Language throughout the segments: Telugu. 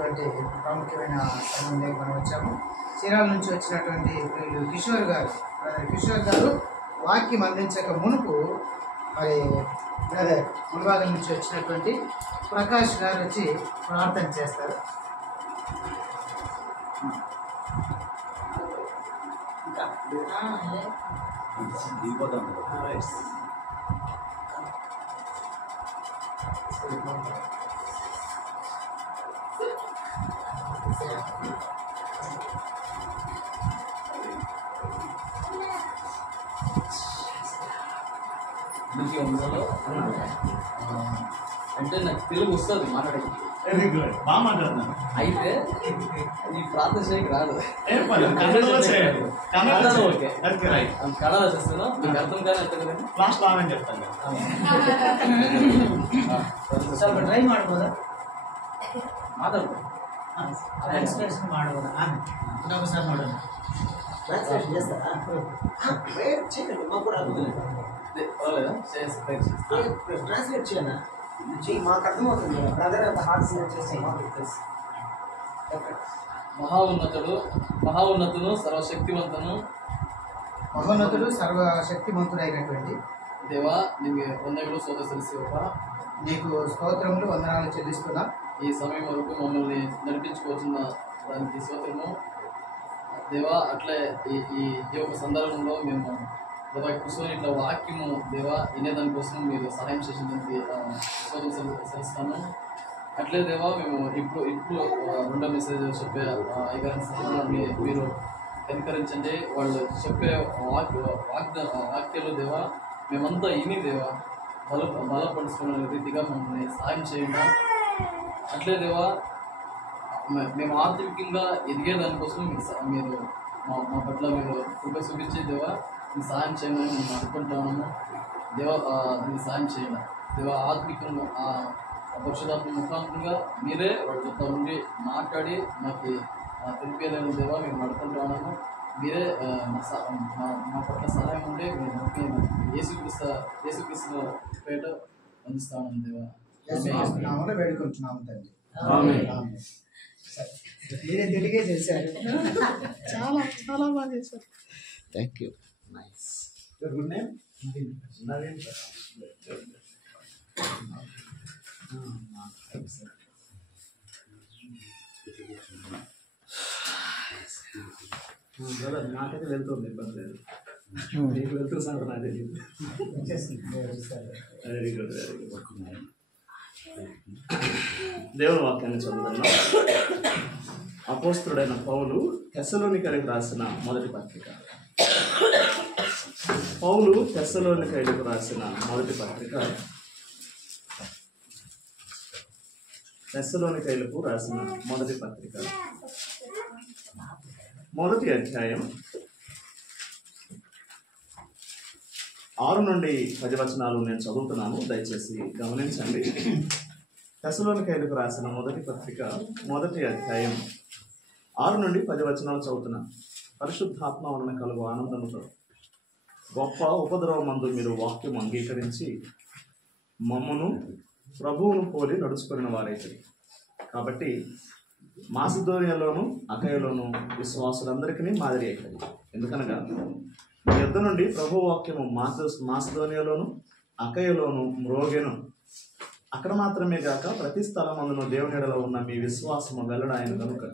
ప్రాముఖ్యమైన సమయంలోకి మనం వచ్చాము. చీరాల నుంచి వచ్చినటువంటి కిషోర్ గారు వాక్యం అందించక మునుపు మరి ములబాగం నుంచి వచ్చినటువంటి ప్రకాష్ గారు వచ్చి ప్రార్థన చేస్తారు. అంటే నాకు తెలుగు వస్తుంది మాట్లాడేది, బాగా మాట్లాడుతున్నాను. అయితే ఈ ప్రార్థన చేయక రాదు. కన్నడ చేస్తాను, మీకు అర్థం కానీ లాస్ట్ బాగా చెప్తాను. ಟ್ರೈ ಮಾಡ್ಬೋದಾ? ಮಾತಾಡ್ಬೋದು, ಟ್ರಾನ್ಸ್ಲೇಷನ್ ಮಾಡ್ಬೋದಾ? ಇನ್ನೊಂದ್ಸಲ ನೋಡೋಣ. ಟ್ರಾನ್ಸ್ಲೇಷನ್ చేస్తారా? చేయకండి, మాకు కూడా అర్థం ట్రాన్స్లేట్ చేయనా? మాకు అర్థమవుతుంది. బ్రదర్ అంత హార్ట్ చేసి మహోన్నతుడు సర్వశక్తిమంతుడైనటువంటి దేవా, నీకు వందలు సోదరులు, నీకు స్తోత్రములు వందనాలు చెల్లిస్తున్నా. ఈ సమయం వరకు మమ్మల్ని నడిపించుకోవాల్సిన దానికి స్తోత్రము దేవా. అట్లే ఈ యొక్క సందర్భంలో మేము దేవా కూర్చొని ఇట్లా వాక్యము దేవా వినేదానికోసం మీరు సహాయం చేసినందుకు స్తోత్రం చేస్తాను. అట్లే దేవా, మేము ఇప్పుడు రెండో మెసేజ్ చెప్పే మీరు కనికరించండి. వాళ్ళు చెప్పే వాక్యాలు దేవా మేమంతా ఇని దేవా బలపరుచుకునే రీతిగా మమ్మల్ని సహాయం చేయండి. అట్లే దేవా, మేము ఆర్థికంగా ఎదిగేదానికోసం మీరు మా పట్ల మీరు కృప చూపించి దేవా మీరు సహాయం చేయమని మేము అనుకుంటున్నాము. దేవా మీరు సహాయం చేయండి దేవా. ఆత్మికంగా పరిశుధాత్మ ముఖాంతంగా మీరే వాళ్ళతో ఉండి మాట్లాడి మాకు తెలిపేదని దేవా మేము అనుకుంటున్నాము. మీరే మా పట్ల సహాయం ఉంటే మేము యేసుక్రీస్తు పేట అందిస్తాము దేవా. వేడుకుంటున్నాము తండ్రి. మీరే తెలుగే చేశారు, చాలా చాలా బాగా చేశారు. Thank you. Nice. Good name Naveen. Brother నాకైతే వెళ్తుంది, ఇబ్బంది లేదు. మీకు వెళ్తూ సార్ నాకు తెలియదు. Very good, very good. దేవుని వాక్యాన్ని చదువుతున్నాం. అపోస్తలుడైన పౌలు తెస్సలోనికైలకు రాసిన మొదటి పత్రిక. తెస్సలోనికైలకు రాసిన మొదటి పత్రిక మొదటి అధ్యాయం 6 నుండి 10 వచనాలు నేను చదువుతున్నాను, దయచేసి గమనించండి. తెస్సలోనికైలకు రాసిన మొదటి పత్రిక మొదటి అధ్యాయం 6 నుండి 10 వచనాలు చదువుతున్నాను. పరిశుద్ధాత్మ వలన కలుగు ఆనందముతో గొప్ప ఉపద్రవమందు మీరు వాక్యం అంగీకరించి మమ్మను ప్రభువును పోలి నడుచుకున్న వారైతే. కాబట్టి మాసిదోనియాలోను అకయలోను విశ్వాసులందరికీ మాదిరి అవుతుంది. ఎందుకనగా మీ యొద్ద నుండి ప్రభు వాక్యము మాసిదోనియాలోను అకయలోను మ్రోగెను. అక్కడ మాత్రమే కాక ప్రతి స్థలమందును దేవుని ఎడల ఉన్న మీ విశ్వాసము వెల్లడాయన కనుక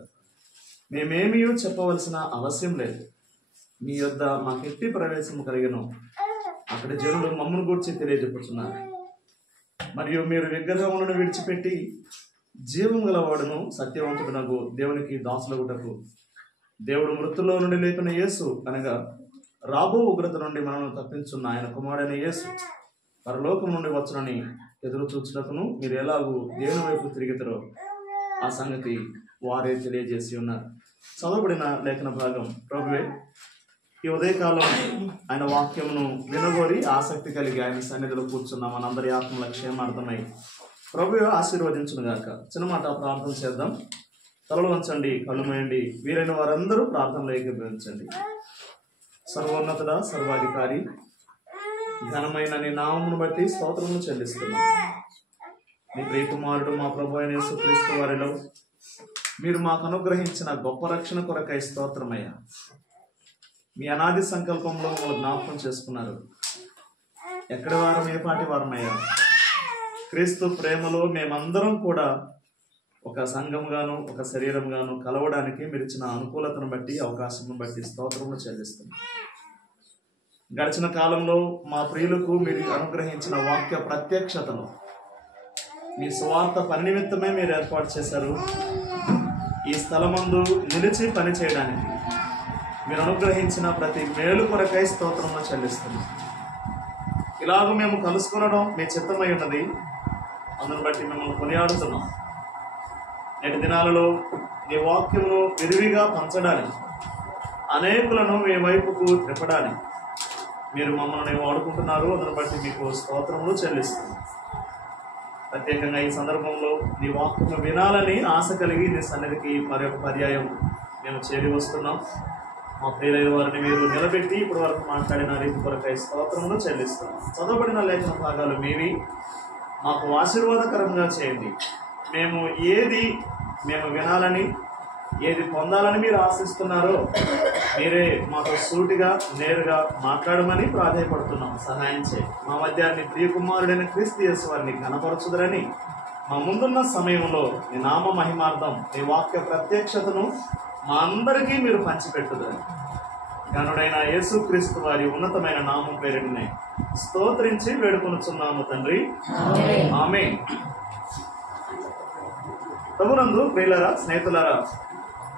మేమేమీ చెప్పవలసిన అవసరం లేదు. మీ యొద్ద మాకెట్టి ప్రవేశము కలిగను అక్కడి జనులు మమ్మను గూర్చి తెలియజెప్పుచున్నారు. మరియు మీరు విగ్రహములను విడిచిపెట్టి జీవం గలవాడును సత్యవంతుడునగు దేవునికి దాసులగుటకు దేవుడు మృతుల్లో నుండి లేపిన యేసు అనగా రాబో ఉగ్రత నుండి మనల్ని తప్పించున్న ఆయన కుమారుడైన యేసు పరలోకం నుండి వచ్చునని ఎదురు చూచుటకును మీరు ఎలాగూ దేవుని వైపు తిరిగితరో ఆ సంగతి వారే తెలియజేసి ఉన్నారు. చదవబడిన లేఖన భాగం ప్రభువే ఈ ఉదయకాలం ఆయన వాక్యమును వినగోరి ఆసక్తి కలిగి ఆయన సన్నిధిలో కూర్చున్న మనందరి ఆత్మల క్షేమార్థమై ప్రభువే ఆశీర్వదించును గాక. చిన్న మాట ప్రార్థన చేద్దాం. తలలు వంచండి, కళ్ళు మూయండి. వీరైన వారందరూ ప్రార్థనలో ఏకీభవించండి. సర్వోన్నతుడ, సర్వాధికారి, ఘనమైన నీ నామమును బట్టి స్తోత్రమును చెల్లిస్తున్నాం. నీ ప్రియకుమారుడు మా ప్రభు అయిన యేసుక్రీస్తు వారిలో మీరు మాకు అనుగ్రహించిన గొప్ప రక్షణ కొరకై స్తోత్రమయ్యా. మీ అనాది సంకల్పంలో మమ్మల్ని జ్ఞాపకం చేసుకున్నారు. ఎక్కడి వారం, ఏ పాటి వారమయ్యా. క్రీస్తు ప్రేమలో మేమందరం కూడా ఒక సంఘంగాను ఒక శరీరంగాను కలవడానికి మీరు ఇచ్చిన అనుకూలతను బట్టి, అవకాశం బట్టి స్తోత్రములు చెల్లిస్తున్నాం. గడిచిన కాలంలో మా ప్రియులకు మీరు అనుగ్రహించిన వాక్య ప్రత్యక్షతను, మీ సువార్త పని నిమిత్తమే మీరు ఏర్పాటు చేశారు. ఈ స్థలమందు నిలిచి పని చేయడానికి మీరు అనుగ్రహించిన ప్రతి మేలు కొరకై స్తోత్రములు చెల్లిస్తున్నాం. ఇలాగ మేము కలుసుకునడం మీ చిత్తమై ఉన్నది. అందును బట్టి మిమ్మల్ని కొనియాడుతున్నాం. నేటి దినాలలో నీ వాక్యమును విరివిగా పంచడానికి, అనేకులను మీ వైపుకు తిప్పడానికి మీరు మమ్మల్ని వాడుకుంటున్నారు. అందును బట్టి మీకు స్తోత్రములు చెల్లిస్తున్నాం. ప్రత్యేకంగా ఈ సందర్భంలో నీ వాక్యము వినాలని ఆశ కలిగి నీ సన్నిధికి మరొక పర్యాయం మేము చేరి వస్తున్నాం. మా ప్రియులైన వారిని మీరు నిలబెట్టి ఇప్పటి వరకు మాట్లాడిన రీతి కొరకై స్తోత్రములు చెల్లిస్తున్నాం. చదవబడిన లేఖన భాగాలు మీవి, మాకు ఆశీర్వాదకరంగా చేయండి. ఏది మేము వినాలని, ఏది పొందాలని మీరు ఆశిస్తున్నారో మీరే మాతో సూటిగా నేరుగా మాట్లాడమని ప్రాధాయపడుతున్నాం. సహాయం చేయి. మా మధ్య నీ ప్రియకుమారుడైన క్రీస్తు యేసు వారిని కనపరచుదరని, మా ముందున్న సమయంలో నీ నామ మహిమార్థం నీ వాక్య ప్రత్యక్షతను మా అందరికీ మీరు పంచిపెట్టుదరని, గనుడైన యేసుక్రీస్తు వారి ఉన్నతమైన నామం పేరిటనే స్తోత్రించి వేడుకొనుచున్నాము తండ్రి. ఆమేన్. ప్రభునందు ప్రియులారా, స్నేహితులారా,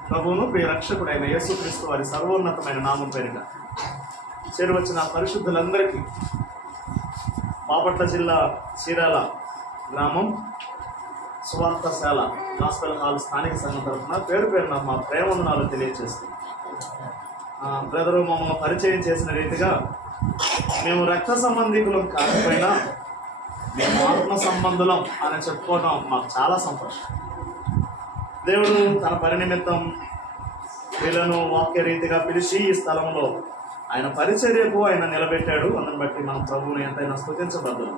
ప్రభువును ప్రియ రక్షకుడైన యేసుక్రీస్తు వారి సర్వోన్నతమైన నామం పేరిట చేరువచ్చిన పరిశుద్ధులందరికీ బాపట్ల జిల్లా చీరాల గ్రామం సువార్తశాల గాస్పెల్ హాల్ స్థానిక సంఘం తరఫున పేరు పేరున మా ప్రేమవందనాలు తెలియజేస్తుంది. బ్రదరు మమ్మల్ని పరిచయం చేసిన రీతిగా మేము రక్త సంబంధికులం కాకపోయినా మేము ఆత్మ సంబంధులం అని చెప్పుకోవడం మాకు చాలా సంతోషం. దేవుడు తన పరినిమిత్తం వీళ్ళను వాక్య రీతిగా పిలిచి ఈ స్థలంలో ఆయన పరిచర్యకు ఆయన నిలబెట్టాడు. అందుని బట్టి మనం ప్రభువుని ఎంతైనా స్తుతించబద్దులం.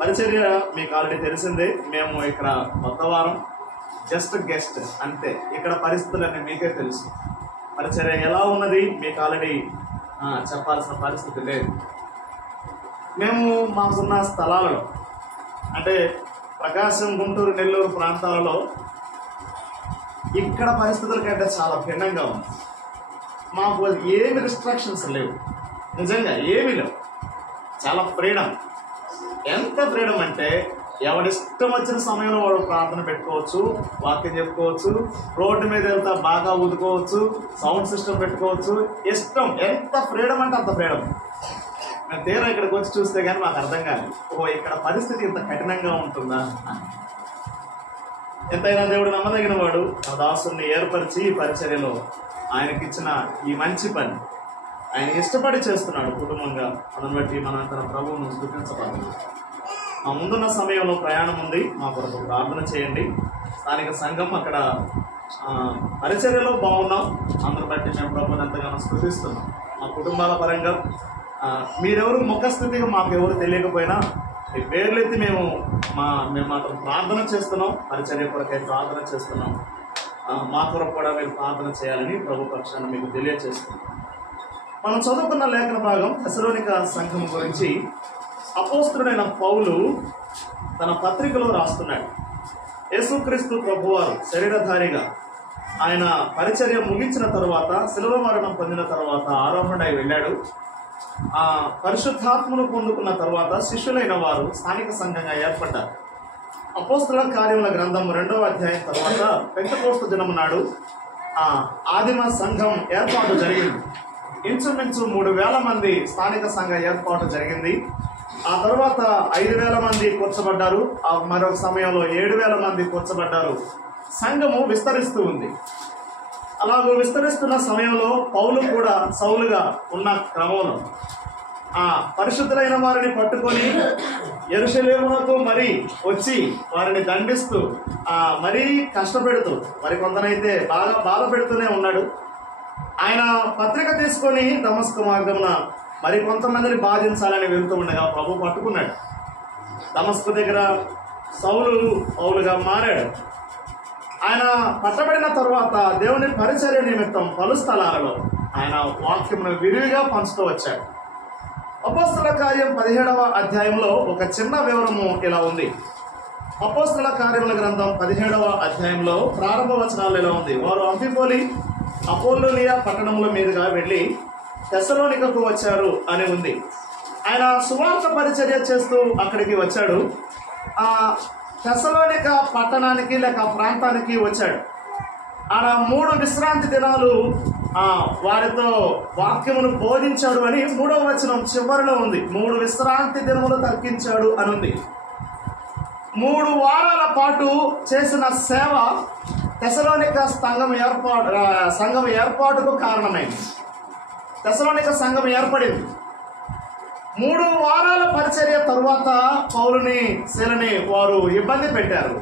పరిచర్య మీకు ఆల్రెడీ తెలిసిందే. మేము ఇక్కడ కొత్త వారం, జస్ట్ గెస్ట్ అంతే. ఇక్కడ పరిస్థితులన్నీ మీకే తెలుసు. పరిచర్య ఎలా ఉన్నది మీకు ఆల్రెడీ చెప్పాల్సిన పరిస్థితి లేదు. మేము మాకున్న స్థలాలలో అంటే ప్రకాశం, గుంటూరు, నెల్లూరు ప్రాంతాలలో ఇక్కడ పరిస్థితుల కంటే చాలా భిన్నంగా ఉంది. మాకు ఏమి రిస్ట్రిక్షన్స్ లేవు, నిజంగా ఏమీ లేవు. చాలా ఫ్రీడమ్. ఎంత ఫ్రీడమ్ అంటే ఎవడిష్టం వచ్చిన సమయంలో వాడు ప్రార్థన పెట్టుకోవచ్చు, వాక్యం చెప్పుకోవచ్చు, రోడ్డు మీద వెళ్తా బాగా ఊదుకోవచ్చు, సౌండ్ సిస్టమ్ పెట్టుకోవచ్చు. ఇష్టం. ఎంత ఫ్రీడమ్ అంటే అంత ఫ్రీడమ్. మేము తీరా ఇక్కడికి వచ్చి చూస్తే కానీ మాకు అర్థం కాదు, ఇక్కడ పరిస్థితి ఇంత కఠినంగా ఉంటుందా. ఎంతైనా దేవుడు నమ్మదగిన వాడు. తన దాసుని ఏర్పరిచి ఈ పరిచర్యలో ఆయనకిచ్చిన ఈ మంచి పని ఆయన ఇష్టపడి చేస్తున్నాడు కుటుంబంగా. అందుని బట్టి మనం తన ప్రభువును స్తుతించబడాలి. మా ముందున్న సమయంలో ప్రయాణం ఉంది, మా కొరకు ప్రార్థన చేయండి. స్థానిక సంఘం అక్కడ పరిచర్యలో బాగున్నాం. అందుని బట్టి మేము ప్రభువుని ఎంతగానో స్తుతిస్తున్నాం. మా కుటుంబాల పరంగా మీరెవరు ముఖస్థితిగా మాకు ఎవరు తెలియకపోయినా మీ పేర్లెత్తి మేము మాత్రం ప్రార్థన చేస్తున్నాం. పరిచర్య కొరకై ప్రార్థన చేస్తున్నాం. మా కొరకు కూడా మీరు ప్రార్థన చేయాలని ప్రభు పక్షాన్ని మీకు తెలియజేస్తున్నాం. మనం చదువుకున్న లేఖన భాగం తెస్సలోనిక సంఘం గురించి అపోస్తలుడైన పౌలు తన పత్రికలో రాస్తున్నాడు. యేసుక్రీస్తు ప్రభువారు శరీరధారిగా ఆయన పరిచర్య ముగించిన తరువాత, శిలువ మరణం పొందిన తర్వాత ఆరోహణై వెళ్ళాడు. ఆ పరిశుద్ధాత్మను పొందుకున్న తర్వాత శిష్యులైన వారు స్థానిక సంఘంగా ఏర్పడ్డారు. అపోస్తలుల కార్యముల గ్రంథం 2వ అధ్యాయం తర్వాత పెంతెకోస్తు దినము నాడు ఆదిమ సంఘం ఏర్పాటు జరిగింది. ఇంచుమించు 3,000 మంది స్థానిక సంఘ ఏర్పాటు జరిగింది. ఆ తర్వాత 5,000 మంది కూర్చబడ్డారు. మరొక సమయంలో 7,000 మంది కూర్చబడ్డారు. సంఘము విస్తరిస్తూ ఉంది. అలాగూ విస్తరిస్తున్న సమయంలో పౌలు కూడా సౌలుగా ఉన్న క్రమంలో పరిశుద్ధులైన వారిని పట్టుకొని యెరూషలేమునకు మరి వచ్చి వారిని దండిస్తూ మరీ కష్టపెడుతూ, మరి కొందరైతే బాగా బాధ పెడుతూనే ఉన్నాడు. ఆయన పత్రిక తీసుకొని దమస్కు మార్గమున మరి కొంతమందిని బాధించాలని వెళ్తూ ఉండగా ప్రభు పట్టుకున్నాడు. దమస్కు దగ్గర పౌలుగా మారాడు. ఆయన పట్టబడిన తరువాత దేవుని పరిచర్య నిమిత్తం పలు స్థలాలలో ఆయన వాక్యమును విరివిగా పంచుతూ వచ్చాడు. అపోస్తల కార్యం 17వ అధ్యాయంలో ఒక చిన్న వివరము ఇలా ఉంది. అపోస్తల కార్యముల గ్రంథం 17వ అధ్యాయంలో ప్రారంభ వచనాలు ఇలా ఉంది. వారు అంఫిపోలి అపోల్లోనియా పట్టణముల మీదుగా వెళ్ళి తెస్సలోనికకు వచ్చారు అని ఉంది. ఆయన సువార్త పరిచర్య చేస్తూ అక్కడికి వచ్చాడు. ఆ తెస్సలోనిక పట్టణానికి లేక ప్రాంతానికి వచ్చాడు. ఆడ 3 విశ్రాంతి దినాలు వారితో వాక్యమును బోధించాడు అని 3వ వచనం చివరిలో ఉంది. 3 విశ్రాంతి దినములు తర్కించాడు అని ఉంది. 3 వారాల పాటు చేసిన సేవ తెస్సలోనిక సంఘం ఏర్పాటుకు కారణమైంది. తెస్సలోనిక సంఘం ఏర్పడింది. 3 వారాల పరిచర్య తరువాత పౌలుని శీలని వారు ఇబ్బంది పెట్టారు,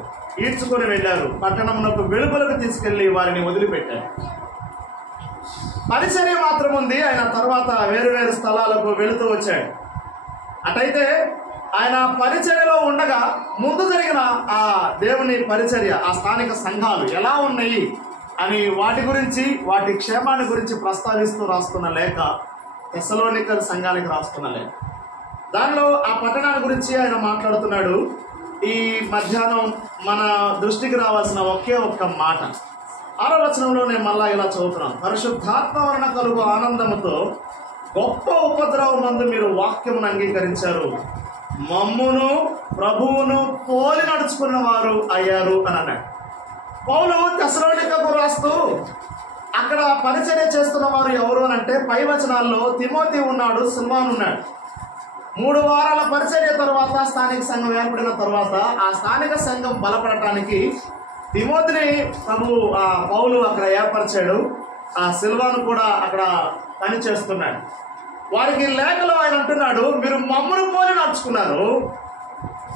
ఈడ్చుకొని వెళ్ళారు, పట్టణమునకు వెలుపలకు తీసుకెళ్లి వారిని వదిలిపెట్టారు. పరిచర్య మాత్రం ఉంది. ఆయన తర్వాత వేరు స్థలాలకు వెళుతూ వచ్చాడు. అటైతే ఆయన పరిచర్యలో ఉండగా ముందు జరిగిన ఆ దేవుని పరిచర్య, ఆ స్థానిక సంఘాలు ఎలా ఉన్నాయి అని వాటి గురించి, వాటి క్షేమాన్ని గురించి ప్రస్తావిస్తూ రాస్తున్న లేఖ తెస్సలోనిక సంఘానికి రాస్తున్న లేఖ. దానిలో ఆ పట్టణాన్ని గురించి ఆయన మాట్లాడుతున్నాడు. ఈ మధ్యాహ్నం మన దృష్టికి రావాల్సిన ఒక్క మాట 6వ వచనంలో నేను మళ్ళా ఇలా చదువుతున్నాను. పరిశుద్ధాత్మ వలన కలుగు ఆనందముతో గొప్ప ఉపద్రవం మందు మీరు వాక్యమును అంగీకరించారు, మమ్మును ప్రభువును పోలి నడుచుకున్న వారు అయ్యారు అని అన్నాడు. పౌలు తెస్సలోనికకు రాస్తూ అక్కడ పరిచర్య చేస్తున్న వారు ఎవరు అని అంటే పై వచనాల్లో తిమోతి ఉన్నాడు, సిల్వాను ఉన్నాడు. 3 వారాల పరిచర్య తర్వాత స్థానిక సంఘం ఏర్పడిన తర్వాత ఆ స్థానిక సంఘం బలపడటానికి తిమోతిని పౌలు అక్కడ ఏర్పరిచాడు. ఆ సిల్వాను కూడా అక్కడ పని చేస్తున్నాడు. వారికి లేఖలో ఆయన అంటున్నాడు, మీరు మమ్మను పోలి నడుచుకున్నారు,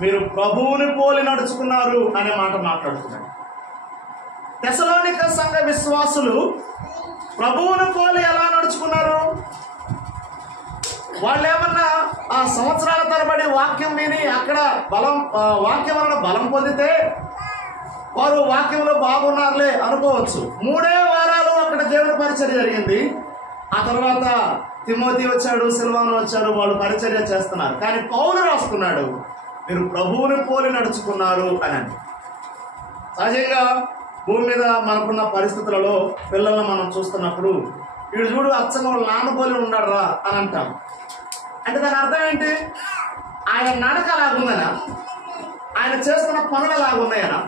మీరు ప్రభువుని పోలి నడుచుకున్నారు అనే మాట మాట్లాడుతున్నాడు. తెస్సలోనిక సంఘ విశ్వాసులు ప్రభువుని పోలి ఎలా నడుచుకున్నారు? వాళ్ళు ఏమన్నా ఆ సంవత్సరాల తరబడి వాక్యం విని అక్కడ వాక్యం వలన బలం పొందితే వారు వాక్యంలో బాగున్నారులే అనుకోవచ్చు. 3 వారాలు అక్కడ దేవుని పరిచర్య జరిగింది. ఆ తర్వాత తిమోతి వచ్చాడు, సిల్వాను వచ్చారు, వాళ్ళు పరిచర్య చేస్తున్నారు. కానీ పౌలు రాస్తున్నాడు, మీరు ప్రభువుని పోలి నడుచుకున్నారు అని. సహజంగా భూమి మీద మనకున్న పరిస్థితులలో పిల్లలను మనం చూస్తున్నప్పుడు వీడు చూడు అచ్చంగా వాళ్ళ నాన్న పోలి ఉన్నాడు రా అని అంటాం. అంటే దాని అర్థం ఏంటి? ఆయన నడక అలాగుందనా, ఆయన చేస్తున్న పనులు అలాగున్నాయనా,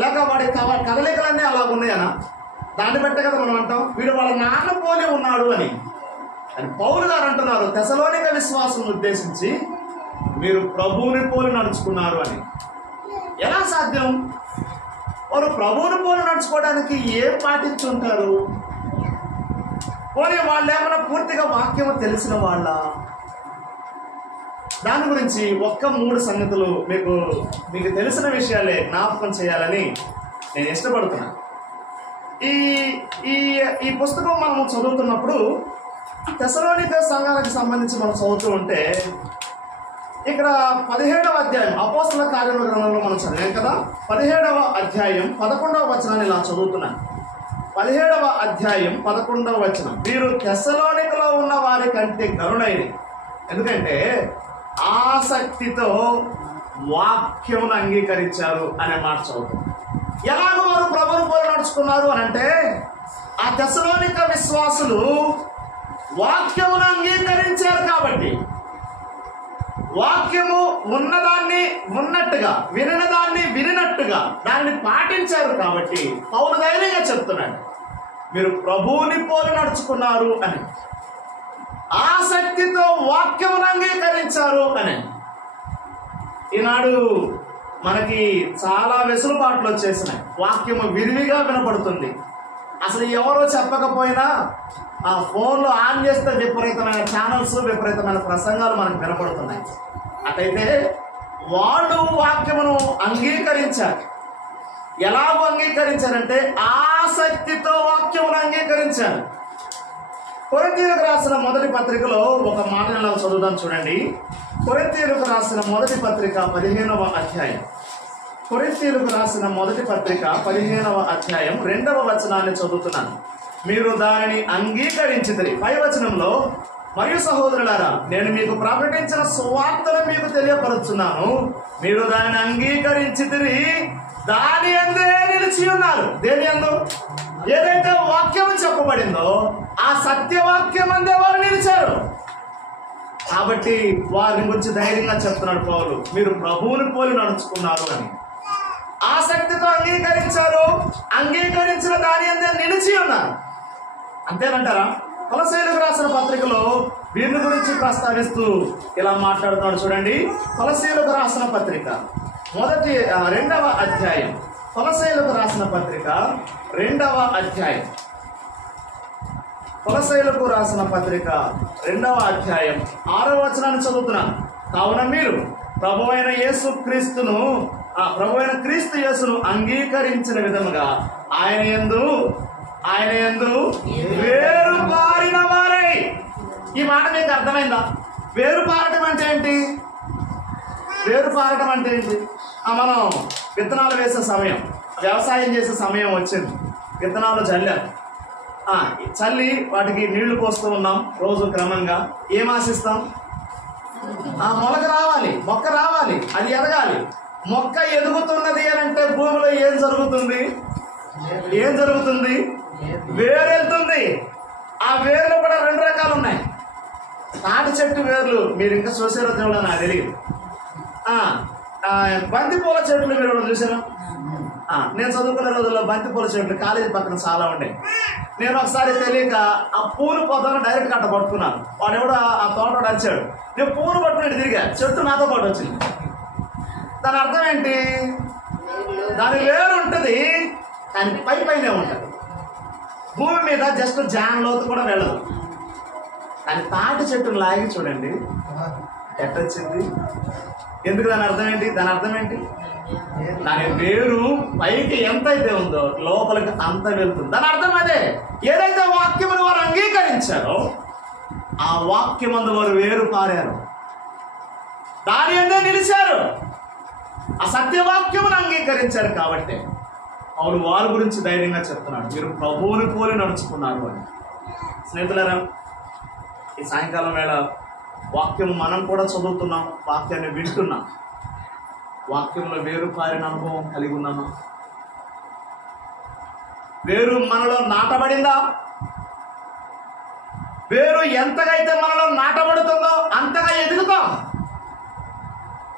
లేక వాడి కదలికలన్నీ అలాగున్నాయనా? దాన్ని బట్టే కదా మనం అంటాం వీడు వాళ్ళ నాన్న పోలి ఉన్నాడు అని. పౌలు గారు అంటున్నారు తెస్సలోనిక విశ్వాసం ఉద్దేశించి మీరు ప్రభువుని పోలి నడుచుకున్నారు అని. ఎలా సాధ్యం? వారు ప్రభువుని పోలి నడుచుకోవడానికి ఏం పాటించుంటారు? పోనీ వాళ్ళు ఏమైనా పూర్తిగా వాక్యము తెలిసిన వాళ్ళ? దాని గురించి 3 సంగతులు మీకు తెలిసిన విషయాలే జ్ఞాపకం చేయాలని నేను ఇష్టపడుతున్నాను. ఈ పుస్తకం మనం చదువుతున్నప్పుడు తెస్సలోనిక సంఘాలకు సంబంధించి మనం చదువుతూ ఉంటే ఇక్కడ 17వ అధ్యాయం అపోస్తల కార్యముల గ్రంథంలో మనం చదివాం కదా. 17వ అధ్యాయం 11వ వచనాన్ని ఇలా చదువుతున్నాను. 17వ అధ్యాయం 11వ వచనం, మీరు తెస్సలోనికలో ఉన్న వారి కంటే గరుడైరి, ఎందుకంటే ఆసక్తితో వాక్యమును అంగీకరించారు అనే మాట చదువుతాం. ఎలాగో వారు ప్రభువుని పోలి నడుచుకున్నారు అని అంటే ఆ తెస్సలోనిక విశ్వాసులు వాక్యమును అంగీకరించారు కాబట్టి, వాక్యము ఉన్నదాన్ని ఉన్నట్టుగా, వినదాన్ని వినినట్టుగా దాన్ని పాటించారు కాబట్టి పౌలు ధైర్యంగా చెప్తున్నాడు, మీరు ప్రభువుని పోలి నడుచుకున్నారు అని. ఆసక్తితో వాక్యమును అంగీకరించారు అని. ఈనాడు మనకి చాలా వెసులుబాట్లు వచ్చేసినాయి. వాక్యము విరివిగా వినపడుతుంది. అసలు ఎవరో చెప్పకపోయినా ఆ ఫోన్లో ఆన్ చేస్తే విపరీతమైన ఛానల్స్, విపరీతమైన ప్రసంగాలు మనకు వినపడుతున్నాయి. అటైతే వాళ్ళు వాక్యమును అంగీకరించారు. ఎలాగో అంగీకరించారంటే ఆసక్తితో వాక్యమును అంగీకరించారు. కొరింథీయులకు రాసిన మొదటి పత్రికలో ఒక మాటను ఇలా చదువుదాం చూడండి. కొరింథీయులకు రాసిన మొదటి పత్రిక 15వ అధ్యాయం. కొరింథీయులకు రాసిన మొదటి పత్రిక 15వ అధ్యాయం 2వ వచనాన్ని చదువుతున్నాను. మీరు దానిని అంగీకరించితిరి. 5వ వచనంలో, మరియు సహోదరులారా, నేను మీకు ప్రకటించిన సువార్తను మీకు తెలియపరుచున్నాను. మీరు దానిని అంగీకరించితిరి, దాని యందే నిలిచి ఉన్నారు. దేని యందు? ఏదైతే వాక్యం చెప్పబడిందో ఆ సత్యవాక్యం అందే వారు నిలిచారు. కాబట్టి వారిని గురించి ధైర్యంగా చెప్తున్నాడు పౌలు, మీరు ప్రభువుని పోలి నడుచుకున్నారు అని. ఆసక్తితో అంగీకరించారు, అంగీకరించిన దాని అందే నిలిచి ఉన్నారు. అంతేనంటారా? కొలస్సీయులకు రాసిన పత్రికలో వీరిని గురించి ప్రస్తావిస్తూ ఇలా మాట్లాడుతున్నాడు. చూడండి, కొలస్సీయులకు రాసిన పత్రిక 2వ అధ్యాయం. కొలస్సీయులకు రాసిన పత్రిక 2వ అధ్యాయం. కొలస్సీయులకు రాసిన పత్రిక 2వ అధ్యాయం 6వ వచనాన్ని చదువుతున్నాను. కావున మీరు ప్రభువైన క్రీస్తు యేసును అంగీకరించిన విధముగా ఆయన యందు వేరు పారిన వారై. ఈ మాట మీకు అర్థమైందా? వేరు పారటం అంటే ఏంటి? వేరు పారటం అంటే ఏంటి? మనం విత్తనాలు వేసే సమయం, వ్యవసాయం చేసే సమయం వచ్చింది. విత్తనాలు చల్లి వాటికి నీళ్లు పోస్తూ ఉన్నాం రోజు క్రమంగా. ఏం ఆశిస్తాం? మొలక రావాలి, మొక్క రావాలి, అది ఎదగాలి. మొక్క ఎదుగుతున్నది అని అంటే భూమిలో ఏం జరుగుతుంది? వేరు వెళ్తుంది. ఆ వేర్లు కూడా 2 రకాలు ఉన్నాయి. తాటి చెట్టు వేర్లు మీరు ఇంకా చూసారో దేవుడు నాకు తెలియదు. బంతిపూల చెట్లు మీరు చూసారా? నేను చదువుకున్న రోజుల్లో బంతిపూల చెట్లు కాలేజీ పక్కన చాలా ఉండేవి. నేను ఒకసారి తెలియక ఆ పూలు పొద్దున డైరెక్ట్ అట్ట పట్టుకున్నాను. వాడు ఎవడో ఆ తోట వచ్చాడు. నేను పూలు పట్టుకుని తిరిగా, చెట్టు నాతో పాటు వచ్చింది. దాని అర్థం ఏంటి? దాని వేరు ఉంటుంది కానీ పైనే ఉంటుంది. భూమి మీద జస్ట్ జాన్ లోతు కూడా వెళ్ళదు. కానీ తాటి చెట్టును లాగి చూడండి ఎట్టొచ్చింది. ఎందుకు? దాని అర్థం ఏంటి? దాని వేరు పైకి ఎంతైతే ఉందో లోపలికి అంత వెళ్తుంది. దాని అర్థం అదే. ఏదైతే వాక్యమును వారు అంగీకరించారో ఆ వాక్యమందు వారు వేరు పారారు, దాని అందే నిలిచారు. ఆ సత్యవాక్యమును అంగీకరించారు. కాబట్టి అవును, వారి గురించి ధైర్యంగా చెప్తున్నాడు, మీరు ప్రభువుని పోలి నడుచుకున్నారు అని. స్నేహితులారా, ఈ సాయంకాలం వేళ వాక్యం మనం కూడా చదువుతున్నాం, వాక్యాన్ని వింటున్నాం. వాక్యంలో వేరు పారిన అనుభవం కలిగి ఉన్నామా? వేరు మనలో నాటబడిందా? వేరు ఎంతగా అయితే మనలో నాటబడుతుందో అంతగా ఎదుగుతాం.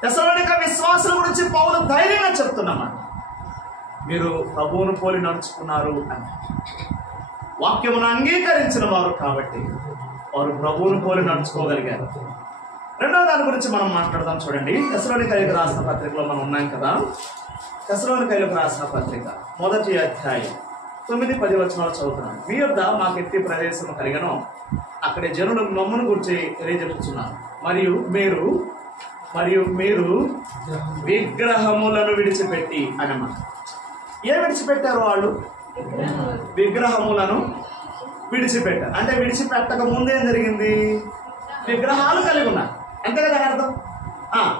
తెస్సలోనిక విశ్వాసుల గురించి పౌలు ధైర్యంగా చెప్తున్నామా? మీరు ప్రభువును పోలి నడుచుకున్నారు అని. వాక్యమును అంగీకరించిన వారు కాబట్టి వారు ప్రభువును పోలి నడుచుకోగలిగారు. రెండవ దాని గురించి మనం మాట్లాడదాం. చూడండి, తెస్సలోనికైలకు రాసిన పత్రికలో మనం ఉన్నాం కదా. తెస్సలోనికైలకు రాసిన పత్రిక 1వ అధ్యాయం 9-10 వచనాలు చదువుతున్నాను. మీ యొద్ద మాకు ఎట్టి ప్రదేశం కలిగను, అక్కడే జనులు మమ్మను గురించి తెలియజెప్పుచున్నారు. మరియు మీరు విగ్రహములను విడిచిపెట్టి అన్నమాట. ఏం విడిచిపెట్టారు వాళ్ళు? విగ్రహములను విడిచిపెట్టారు. అంటే విడిచిపెట్టక ముందేం జరిగింది? విగ్రహాలు కలిగి ఉన్నారు. అంతే కదా అర్థం.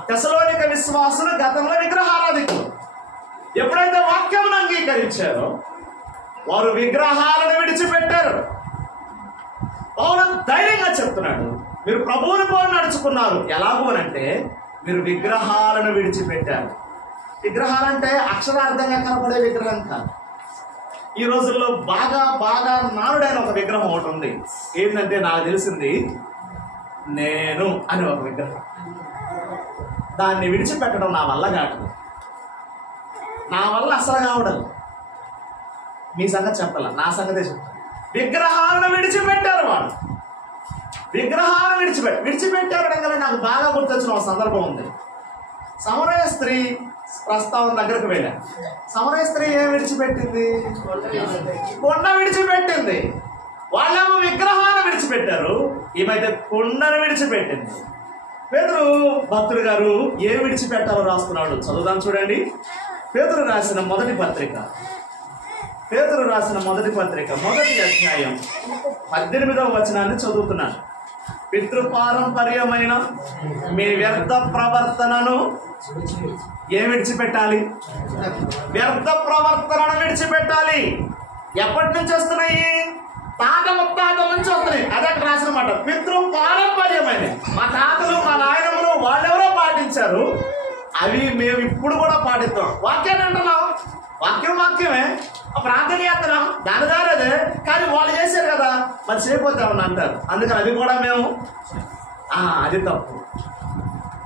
తెస్సలోనిక విశ్వాసులు గతంలో విగ్రహారాధికులు. ఎప్పుడైతే వాక్యమును అంగీకరించారో వారు విగ్రహాలను విడిచిపెట్టారు. పౌలు ధైర్యంగా చెప్తున్నాడు, మీరు ప్రభువుని పోలి నడుచుకున్నారు. ఎలాగూ అంటే మీరు విగ్రహాలను విడిచిపెట్టారు. విగ్రహాలంటే అక్షరార్థంగా కనపడే విగ్రహం కాదు. ఈ రోజుల్లో బాగా నానుడైన ఒక విగ్రహం ఒకటి ఉంది. ఏంటంటే నాకు తెలిసింది నేను అని ఒక విగ్రహం. దాన్ని విడిచిపెట్టడం నా వల్ల కాదు, నా వల్ల అసలు కావడం. మీ సంగతి చెప్పాల, నా సంగతే చెప్తాను. విగ్రహాలను విడిచిపెట్టారు వాళ్ళు. విగ్రహాలను విడిచిపెట్టారు అనగానే నాకు బాగా గుర్తొచ్చిన ఒక సందర్భం ఉంది. సమరయ స్త్రీ ప్రస్తావన దగ్గరకు వెళ్ళాను. సమరయ స్త్రీ ఏం విడిచిపెట్టింది? కొండ విడిచిపెట్టింది. వాళ్ళేమో విగ్రహాన్ని విడిచిపెట్టారు, ఈమైతే కొండను విడిచిపెట్టింది. పేతురు భక్తుడు గారు ఏం విడిచిపెట్టాలో రాస్తున్నాడు, చదువుదాం చూడండి. పేతురు రాసిన మొదటి పత్రిక 1వ అధ్యాయం 18వ వచనాన్ని చదువుతున్నాను. పితృపారంపర్యమైన మీ వ్యర్థ ప్రవర్తనను ఏం విడిచిపెట్టాలి? వ్యర్థ ప్రవర్తనను విడిచిపెట్టాలి. ఎప్పటి నుంచి వస్తున్నాయి? తాత ముత్తాతల నుంచి వస్తున్నాయి. అదే అక్కడ రాసిన మాట, పితృపారంపర్యమైన. మా తాతలు మా నాయనములు వాళ్ళెవరో పాటించారు, అవి మేము ఇప్పుడు కూడా పాటిస్తాం. వాక్యాన్ని అంటున్నాం, వాక్యమే ప్రార్థన చేస్తున్నాం, దాని దారేదే. కానీ వాళ్ళు చేశారు కదా, మరి చేయకపోతామని అంటారు. అందుకని అది కూడా మేము అది తప్పు.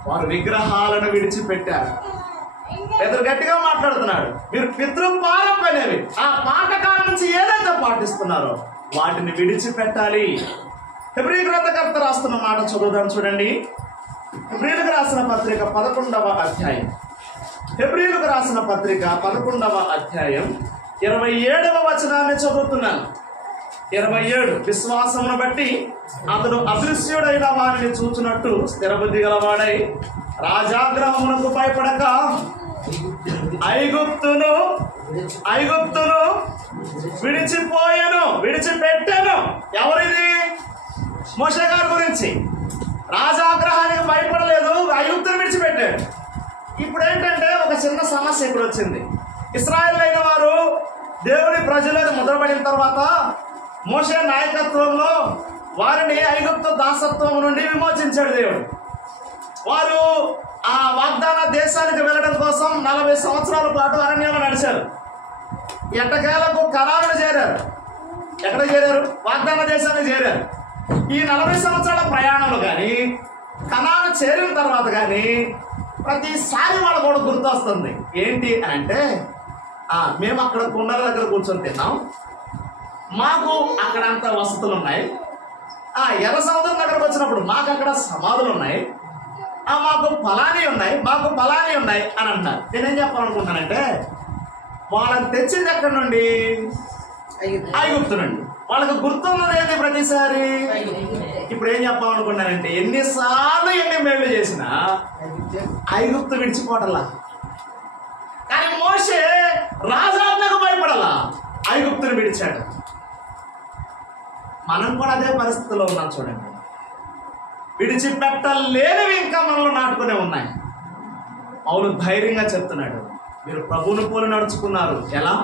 వారు విగ్రహాలను విడిచిపెట్టారు. ఇతరు గట్టిగా మాట్లాడుతున్నాడు. మీరు పితృపారంపర్యవి, ఆ పాతకాలం నుంచి ఏదైతే పాటిస్తున్నారో వాటిని విడిచిపెట్టాలి. హెబ్రీ గ్రంథకర్త రాస్తున్న మాట చదువుదాం చూడండి. హెబ్రీలకు రాసిన పత్రిక 11వ అధ్యాయం. హెబ్రీలకు రాసిన పత్రిక 11వ అధ్యాయం 27వ వచనాన్ని చదువుతున్నాను. 27. విశ్వాసమును బట్టి అతడు అదృశ్యుడైన వారిని చూచినట్టు స్థిరబుద్ధి గలవాడై రాజాగ్రహమునకు భయపడక ఐగుప్తును విడిచిపెట్టాను. ఎవరిది? మోషే గారి గురించి. రాజాగ్రహానికి భయపడలేదు, ఐగుప్తును విడిచిపెట్టాడు. ఇప్పుడు ఏంటంటే ఒక చిన్న సమస్య ఇక్కడ వచ్చింది. ఇశ్రాయేలు అయిన వారు దేవుని ప్రజలను ముద్రపడిన తర్వాత మోషే నాయకత్వంలో వారిని ఐగుప్తు దాసత్వం నుండి విమోచించాడు దేవుడు. వారు ఆ వాగ్దాన దేశానికి వెళ్ళడం కోసం 40 సంవత్సరాల పాటు అరణ్యంలో నడిచారు. ఎట్టకేలకు కనానుకు చేరారు. ఎక్కడ చేరారు? వాగ్దాన దేశానికి చేరారు. ఈ 40 సంవత్సరాల ప్రయాణంలో కానీ, కనాను చేరిన తర్వాత కానీ ప్రతిసారి వాళ్ళు కూడా గుర్తొస్తుంది. ఏంటి అని అంటే, మేము అక్కడ కుండల దగ్గర కూర్చొని తిన్నాం, మాకు అక్కడ అంత వసతులు ఉన్నాయి. ఎర్ర సముద్రం దగ్గరకు వచ్చినప్పుడు మాకు అక్కడ సమాధులు ఉన్నాయి, మాకు ఫలాని ఉన్నాయి అని అంటారు. నేనేం చెప్పాలనుకుంటానంటే, వాళ్ళని తెచ్చింది ఎక్కడి నుండి? ఐగుప్తు నుండి. వాళ్ళకి గుర్తున్నది ఏంటి ప్రతిసారి? ఇప్పుడు ఏం చెప్పాలనుకున్నానంటే, ఎన్నిసార్లు ఎన్ని మేళ్లు చేసినా ఐగుప్తు విడిచిపోవటలా. కానీ మోషే రాజాజ్ఞకు భయపడలా, ఐగుప్తుని విడిచాడు. మనం కూడా అదే పరిస్థితిలో ఉన్నాం చూడండి. విడిచిపెట్టలేనివి ఇంకా మనలో నాటుకునే ఉన్నాయి. పౌలు ధైర్యంగా చెప్తున్నాడు, మీరు ప్రభువును పోలి నడుచుకున్నారు. ఎలా?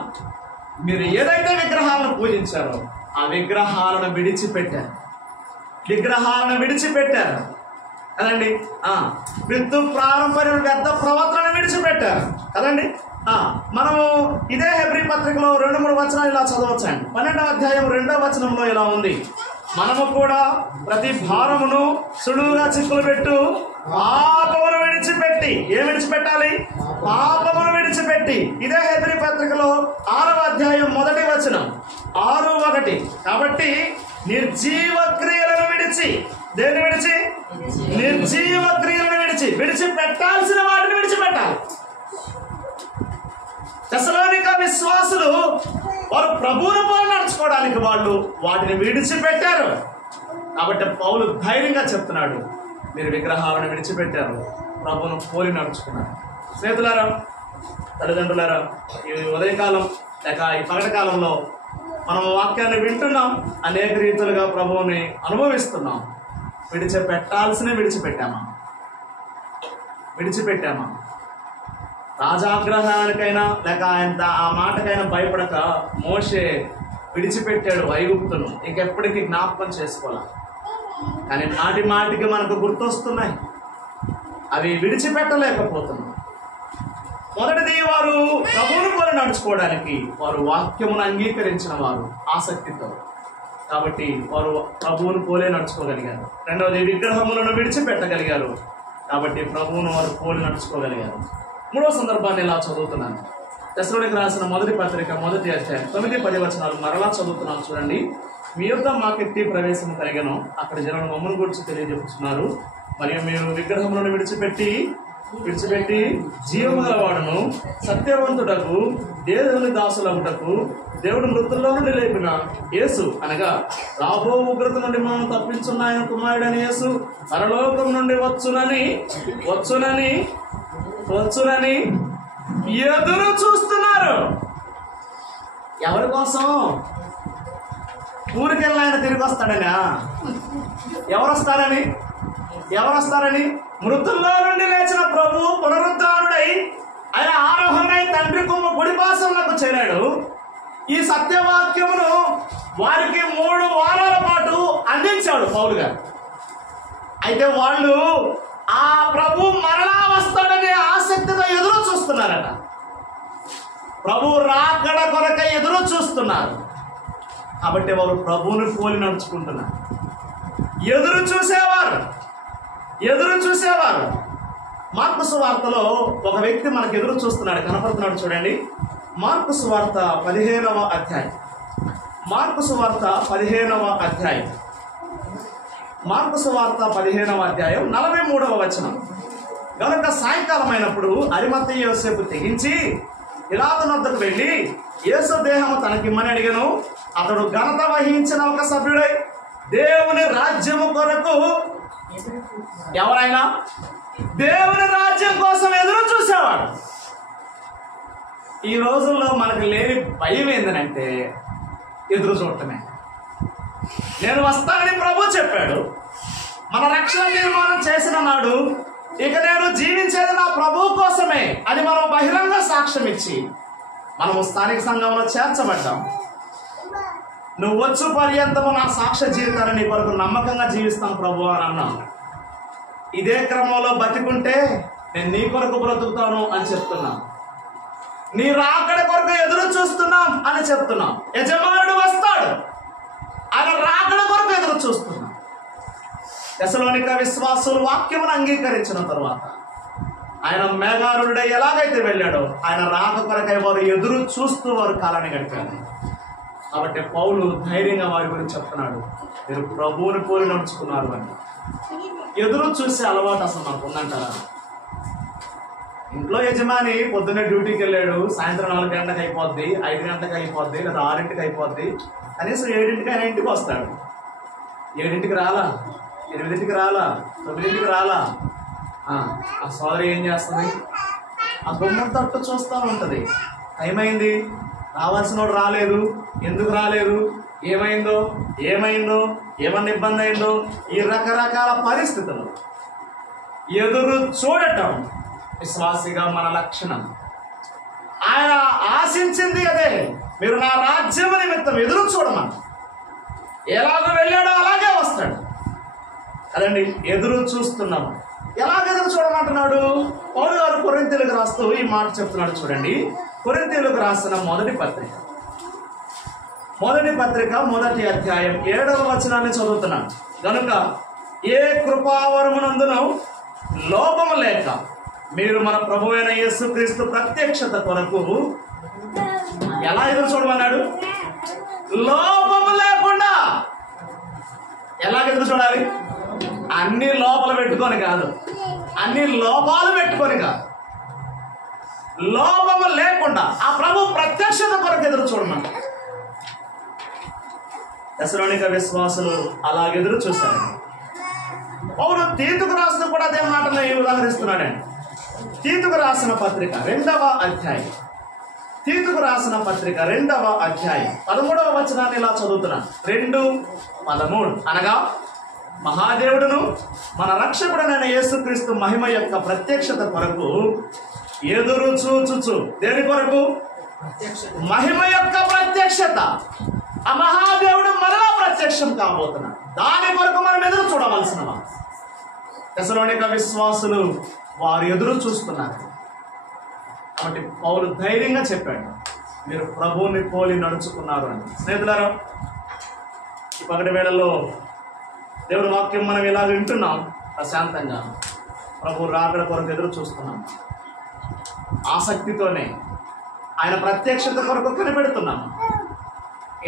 మీరు ఏదైతే విగ్రహాలను పూజించారో ఆ విగ్రహాలను విడిచిపెట్టారు. కదండి. పితృ పారంపర్యం వ్యర్థ ప్రవర్తనను విడిచిపెట్టారు కదండి. మనము ఇదే హెబ్రీ పత్రికలో 2-3 వచనాలు ఇలా చదవచ్చండి. 12వ అధ్యాయం 2వ వచనంలో ఇలా ఉంది, మనము కూడా ప్రతి భారమును సులువుగా చిక్కులు పెట్టు పాపమును విడిచిపెట్టి. ఏం విడిచిపెట్టాలి? పాపమును విడిచిపెట్టి. ఇదే హెబ్రీ పత్రికలో 6వ అధ్యాయం 1వ వచనం 6:1. కాబట్టి నిర్జీవ క్రియలను విడిచి, దేన్ని విడిచి? నిర్జీవ క్రియలను విడిచిపెట్టాల్సిన వాటిని విడిచిపెట్టాలి. తెస్సలోనిక విశ్వాసులు వారు ప్రభువును పోలి నడుచుకోవడానికి వాళ్ళు వాటిని విడిచిపెట్టారు. కాబట్టి పౌలు ధైర్యంగా చెప్తున్నాడు, మీరు విగ్రహాలను విడిచిపెట్టారు, ప్రభువును పోలి నడుచుకున్నారు. స్నేహితులారా, తల్లిదండ్రులారా, ఈ ఉదయకాలం లేక ఈ పగటి కాలంలో మనం వాక్యాన్ని వింటున్నాం, అనేక రీతులుగా ప్రభువుని అనుభవిస్తున్నాం. విడిచిపెట్టామా? రాజాగ్రహానికైనా లేక ఆ మాటకైనా భయపడక మోషే విడిచిపెట్టాడు ఐగుప్తును. ఇంకెప్పటికీ జ్ఞాపకం చేసుకోవాలి. కానీ నాటి మాటికి మనకు గుర్తొస్తున్నాయి, అవి విడిచిపెట్టలేకపోతున్నాం. మొదటిది, వారు ప్రభువును పోలి నడుచుకోవడానికి వారు వాక్యమును అంగీకరించిన వారు ఆసక్తితో. కాబట్టి వారు ప్రభువును పోలే నడుచుకోగలిగారు. రెండవది, విగ్రహములను విడిచిపెట్టగలిగారు. కాబట్టి ప్రభువును వారు పోలి నడుచుకోగలిగారు. మూడవ సందర్భాన్ని ఇలా చదువుతున్నాను. తెస్సలోనికీయులకు రాసిన మొదటి పత్రిక 1వ అధ్యాయం 9-10 వచనాలు మరలా చదువుతున్నాను చూడండి. మీ యొద్ద మాకెట్టి ప్రవేశం కలిగను, అక్కడ జనులు మమ్మల్ని గురించి తెలియజెప్పుతున్నారు. మరియు మీరు విగ్రహములను విడిచిపెట్టి జీవము గలవాడును సత్యవంతుడకు దేవుని దాసులగుటకు దేవుడు మృతుల్లో నుండి లేపిన యేసు అనగా రాబో ఉగ్రత నుండి మనం తప్పించున్న ఆయన కుమారుడని యేసు పరలోకం నుండి వచ్చునని ఎదురు చూస్తున్నారు. ఎవరి కోసం? ఊరికెళ్ళిన ఆయన తిరిగి వస్తాడనా? ఎవరొస్తారని మృతుల్లో నుండి లేచిన ప్రభు పునరుద్ధానుడై ఆయన ఆరోహణై తండ్రి కుమ్మ గుడిపాసనలకు చేరాడు. ఈ సత్యవాక్యమును వారికి 3 వారాల పాటు అందించాడు పౌలు గారు. అయితే వాళ్ళు ఆ ప్రభు మరలా వస్తాడనే ఆసక్తితో ఎదురు చూస్తున్నారట. ప్రభు రాకడ కొరకై ఎదురు చూస్తున్నారు. కాబట్టి వారు ప్రభువుని పోలి నడుచుకుంటున్నారు. ఎదురు చూసేవారు. మార్కు సువార్తలో ఒక వ్యక్తి మనకు ఎదురు చూస్తున్నాడు, కనపడుతున్నాడు. చూడండి, మార్కు సువార్త 15వ అధ్యాయం. మార్కు సువార్త 15వ అధ్యాయం. మార్కు సువార్త 15వ అధ్యాయం 43వ వచనం. గనుక సాయంకాలం అయినప్పుడు అరిమత్తయి యోసేపు తెగించి పిలాతు వద్దకు వెళ్ళి యేసు దేహము తనకిమ్మని అడిగాను. అతడు ఘనత వహించిన ఒక సభ్యుడై దేవుని రాజ్యము కొరకు, ఎవరైనా దేవుని రాజ్యం కోసం ఎదురు చూసేవాడు. ఈ రోజుల్లో మనకు లేని భయం ఏంటంటే ఎదురు చూడటమే. నేను వస్తానని ప్రభు చెప్పాడు. మన రక్షణ తీర్మానం చేసిన నాడు ఇక నేను జీవించేది నా ప్రభు కోసమే అని మనం బహిరంగ సాక్ష్యం ఇచ్చి మనము స్థానిక సంఘంలో చేర్చబడ్డాం. నువ్వు వచ్చు పర్యంతము నా సాక్ష్య జీవితాన్ని నీ కొరకు నమ్మకంగా జీవిస్తాను ప్రభు అని అన్నాం. ఇదే క్రమంలో బతికుంటే నేను నీ కొరకు బ్రతుకుతాను అని చెప్తున్నాను. నీ రాకడ కొరకు ఎదురు చూస్తున్నాం అని చెప్తున్నాం. యజమానుడు వస్తాడు, ఆయన రాకడ కొరకు ఎదురు చూస్తున్నాం. తెసలోనిక విశ్వాసులు వాక్యమును అంగీకరించిన తర్వాత ఆయన మేఘారుడై ఎలాగైతే వెళ్ళాడో ఆయన రాక కొరకై వారు ఎదురు చూస్తూ వారు కాలాన్ని గడిపారు. కాబట్టి పౌలు ధైర్యంగా వారి గురించి చెప్తున్నాడు, మీరు ప్రభువుని పోలి నడుచుకున్నారు అని. ఎదురు చూసే అలవాటు అసలు మనకు ఉందంటారా? ఇంట్లో యజమాని పొద్దున్నే డ్యూటీకి వెళ్ళాడు, సాయంత్రం 4 గంటలకు అయిపోద్ది, 5 గంటలకు అయిపోద్ది, లేదా 6ంటికి అయిపోద్ది, కనీసం 7ంటికి ఆయన ఇంటికి వస్తాడు. 7ంటికి రాలా, 8ంటికి రాలా, 9ంటికి రాలా. ఆ సోదరి ఏం చేస్తుంది? ఆ గుమ్మం తట్టు చూస్తూ ఉంటుంది. టైం అయింది, రావాల్సిన వాడు రాలేదు, ఎందుకు రాలేదు, ఏమైందో ఏమన్నా ఇబ్బంది అయిందో, ఈ రకరకాల పరిస్థితులు ఎదురు చూడటం విశ్వాసిగా మన లక్షణం. ఆయన ఆశించింది అదే, మీరు నా రాజ్యం నిమిత్తం ఎదురు చూడమని. ఎలాగో వెళ్ళాడో అలాగే వస్తాడు కదండి. ఎదురు చూస్తున్నాము. ఎలాగ ఎదురు చూడమంటున్నాడు? పౌలు గారు కొరింథీయులకు రాస్తూ ఈ మాట చెప్తున్నాడు. చూడండి, కొరింథీయులకు రాసిన మొదటి పత్రిక 1వ అధ్యాయం 7వ వచనాన్ని చదువుతున్నాను. కనుక ఏ కృపావరమునందును లోపము లేక మీరు మన ప్రభువైన యేసుక్రీస్తు ప్రత్యక్షత కొరకు ఎలా ఎదురు చూడమన్నాడు? లోపము లేకుండా. ఎలాగ ఎదురు చూడాలి? అన్ని లోపలు పెట్టుకొని కాదు, అన్ని లోపాలు పెట్టుకొని కాదు, లోపము లేకుండా ఆ ప్రభు ప్రత్యక్షత కొరకు ఎదురు చూడమన్నాడు. తెసలోనిక విశ్వాసులు అలాగెదురు చూశారు. పౌలు తీతుకు రాసిన కూడా అదే మాటను ఉదాహరిస్తున్నాడండి. తీతుకు రాసిన పత్రిక 2వ అధ్యాయం, తీతుకు రాసిన పత్రిక 2వ అధ్యాయం 13వ వచనాన్ని ఇలా చదువుతున్నాను. 2:13 అనగా మహాదేవుడును మన రక్షకుడైన యేసుక్రీస్తు మహిమ యొక్క ప్రత్యక్షత కొరకు ఎదురు చూచుచు. దేని కొరకు? మహిమ యొక్క ప్రత్యక్షత. ఆ మహాదేవుడు మరలా ప్రత్యక్షం కాబోతున్నాడు. దాని కొరకు మనం ఎదురు చూడవలసిన వారు. తెసలోనిక విశ్వాసులు వారు ఎదురు చూస్తున్నారు. కాబట్టి పౌలు ధైర్యంగా చెప్పాడు, మీరు ప్రభువుని పోలి నడుచుకున్నారు అని. స్నేహితులారా, ఈ పగటి వేళల్లో దేవుని వాక్యం మనం ఇలా వింటున్నాం ప్రశాంతంగా. ప్రభు రాకడ కొరకు ఎదురు చూస్తున్నాం. ఆసక్తితోనే ఆయన ప్రత్యక్షత కొరకు కనిపెడుతున్నాం.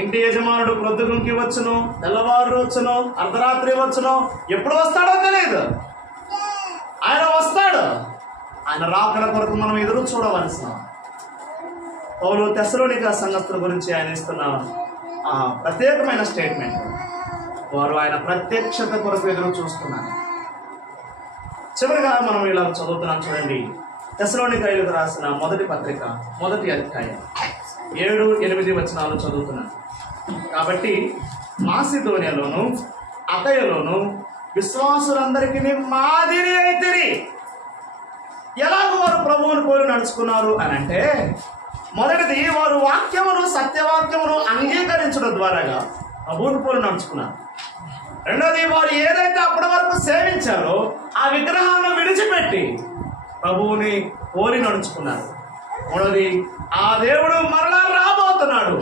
ఇంటి యజమానుడు ప్రొద్దుగుంకి వచ్చును, తెల్లవారు వచ్చును, అర్ధరాత్రి వచ్చును, ఎప్పుడు వస్తాడో తెలియదు. ఆయన వస్తాడు. ఆయన రాకడ కొరకు మనం ఎదురు చూడవలసిన. పౌలు తెసలోనిక సంఘస్థుల గురించి ఆయన ఇస్తున్న ఆ ప్రత్యేకమైన స్టేట్మెంట్, వారు ఆయన ప్రత్యక్షత కొరకు ఎదురు చూస్తున్నారు. చివరిగా మనం ఇలా చదువుతున్నాం. చూడండి, తెసలోనికయులకు రాసిన మొదటి పత్రిక 1వ అధ్యాయం 7-8 వచనాలు చదువుతున్నాను. కాబట్టి మాసిదోనియలోను అకయలోను విశ్వాసులందరికీ మాదిరి అయితిరి. ఎలాగో వారు ప్రభువుని పోలి నడుచుకున్నారు అని అంటే, మొదటిది వారు వాక్యమును సత్యవాక్యమును అంగీకరించడం ద్వారాగా ప్రభువుని పోలి నడుచుకున్నారు. రెండోది, వారు ఏదైతే అప్పటి వరకు సేవించారో ఆ విగ్రహాలను విడిచిపెట్టి ప్రభువుని పోలి నడుచుకున్నారు. మూడోది, ఆ దేవుడు మరలా రాబోతున్నాడు,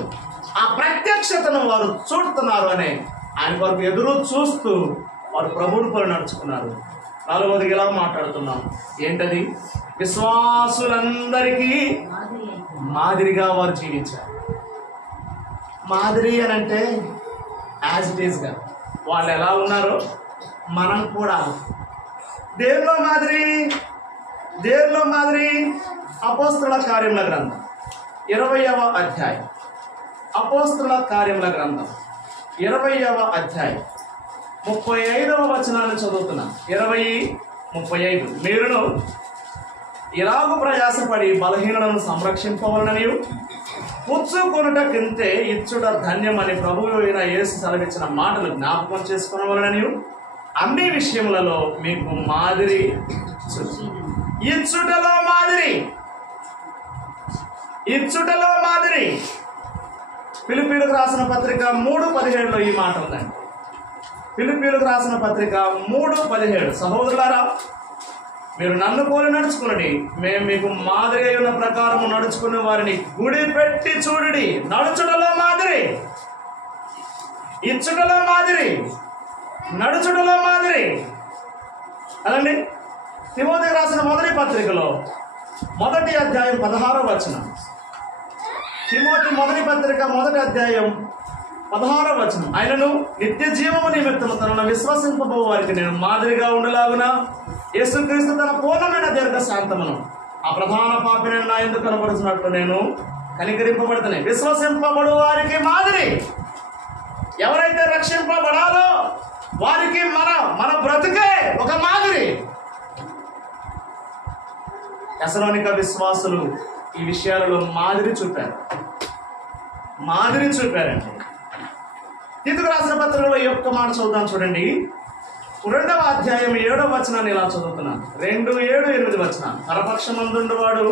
ఆ ప్రత్యక్షతను వారు చూస్తున్నారు అని ఆయన వరకు ఎదురు చూస్తూ వారు ప్రభువుని పోలి నడుచుకున్నారు. నాలుగోది ఇలా మాట్లాడుతున్నాం, ఏంటది? విశ్వాసులందరికీ మాదిరిగా వారు జీవించారు. మాదిరి అని అంటే యాజ్ ఇట్ ఈస్గా వాళ్ళు ఎలా ఉన్నారో మనం కూడా. దేవుల్లో మాదిరి, దేవుల్లో మాదిరి అపోస్తలుల కార్యముల గ్రంథం 20వ అధ్యాయం. అపోస్తలుల కార్యముల గ్రంథం 20వ అధ్యాయం 35వ వచనాన్ని చదువుతున్నాం. 20:35. మీరును ఇలాగూ ప్రయాసపడి బలహీనలను సంరక్షింపవలననియు పుచ్చుకొనుటకింతే ఇచ్చుట ధన్యమని ప్రభువు అయిన యేసు సెలవిచ్చిన మాటలు జ్ఞాపకం చేసుకునవలననియు అన్ని విషయములలో మీకు మాదిరి ఇచ్చుటలో మాదిరి, ఇచ్చుటలో మాదిరి. ఫిలిప్పీలకు రాసిన పత్రిక 3:17 ఈ మాట ఉందండి. ఫిలిప్పీలకు రాసిన పత్రిక 3:17. సహోదరులారా, మీరు నన్ను పోలి నడుచుకునండి, మేము మీకు మాదిరి అయిన ప్రకారము నడుచుకునే వారిని గుడి పెట్టి చూడుడి. నడుచుటలో మాదిరి, ఇచ్చుటలో మాదిరి, నడుచుటలో మాదిరి. అదండి తిమోతికి రాసిన మొదటి పత్రికలో 1వ అధ్యాయం 16వ వచనం. తిమోతి మొదటి పత్రిక 1వ అధ్యాయం 16వ వచనం. ఆయనను నిత్య జీవము నిమిత్తము తనను విశ్వసింపబో వారికి నేను మాదిరిగా ఉండలాగున యేసుక్రీస్తు తన పూర్ణమైన దీర్ఘ శాంతమును ఆ ప్రధాన పాపిని నా ఎందుకు కనబడుతున్నట్లు నేను కనికరింపబడుతున్నాయి. విశ్వసింపబడు వారికి మాదిరి. ఎవరైతే రక్షింపబడాలో వారికి మన బ్రతుకే ఒక మాదిరి. తెస్సలోనిక విశ్వాసులు ఈ విషయాలలో మాదిరి చూపారండి. తీతుకు రాసిన పత్రికలో ఈ ఒక్క మాట చదువుతాను చూడండి. 2వ అధ్యాయం 7వ వచనాన్ని ఇలా చదువుతున్నాను. 2:7-8 వచనాలు. పరపక్షమందుండువాడు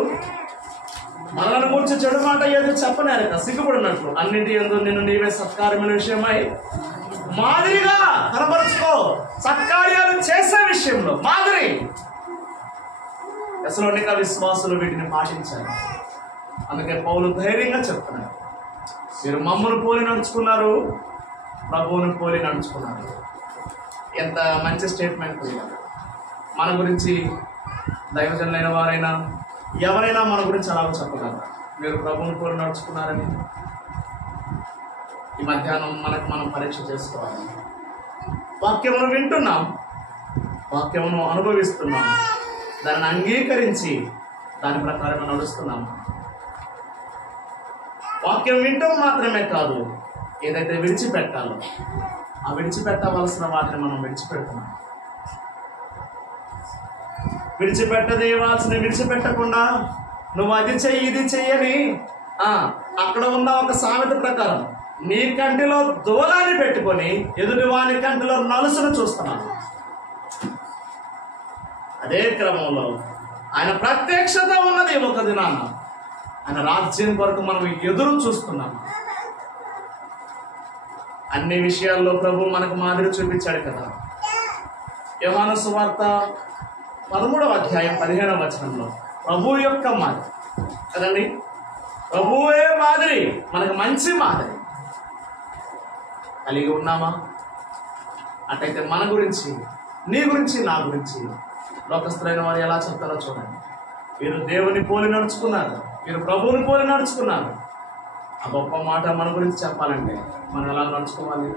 మనలను గురించి చెడు మాట ఏదో చెప్పనేరక సిగ్గుపడినట్లు అన్నింటి యందు నిన్ను నీవే సత్కార్యమైన విషయమై మాదిరిగా కనపరుచుకో. సత్కార్యాలు చేసే విషయంలో మాదిరి. తెస్సలోనిక విశ్వాసులు వీటిని పాటించారు. అందుకే పౌలు ధైర్యంగా చెప్తున్నారు, మీరు మమ్మను పోలి నడుచుకున్నారు, ప్రభువుని పోలి నడుచుకున్నారు. ఎంత మంచి స్టేట్మెంట్. మన గురించి దైవజనులైన వారైనా ఎవరైనా మన గురించి అలాగ చెప్పగలరు, మీరు ప్రభువుని పోలి నడుచుకున్నారని. ఈ మధ్యాహ్నం మనం పరీక్ష చేసుకోవాలి. వాక్యమును వింటున్నాం, వాక్యమును అనుభవిస్తున్నాం, దాన్ని అంగీకరించి దాని ప్రకారం నడుస్తున్నాం. వాక్యం వింటూ మాత్రమే కాదు, ఏదైతే విడిచిపెట్టాలో ఆ విడిచిపెట్టవలసిన వాటిని మనం విడిచిపెడుతున్నాం. విడిచిపెట్టదేవాల్సిన విడిచిపెట్టకుండా నువ్వు అది చెయ్యి ఇది చెయ్యని అక్కడ ఉన్న ఒక సామెత ప్రకారం నీ కంటిలో దూలాన్ని పెట్టుకొని ఎదుటి వాని కంటిలో నలుసును చూస్తున్నాను. అదే క్రమంలో ఆయన ప్రత్యక్షత ఉన్నది. ఒక దినాన ఆయన రాజ్యం కొరకు మనం ఎదురు చూస్తున్నాం. అన్ని విషయాల్లో ప్రభు మనకు మాదిరి చూపించాడు కదా. యోహాను సువార్త 13వ అధ్యాయం 15వ వచనంలో ప్రభు యొక్క మాదిరి కదండి. ప్రభువే మాదిరి, మనకు మంచి మాదిరి కలిగి ఉన్నామా? అటైతే మన గురించి, నీ గురించి, నా గురించి లోకస్తులైన వారు ఎలా చెప్తారో చూడండి. మీరు దేవుని పోలి నడుచుకున్నారు, మీరు ప్రభువుని పోలి నడుచుకున్నారు. ఆ గొప్ప మాట మన గురించి చెప్పాలంటే మనం ఎలా నడుచుకోవాలి?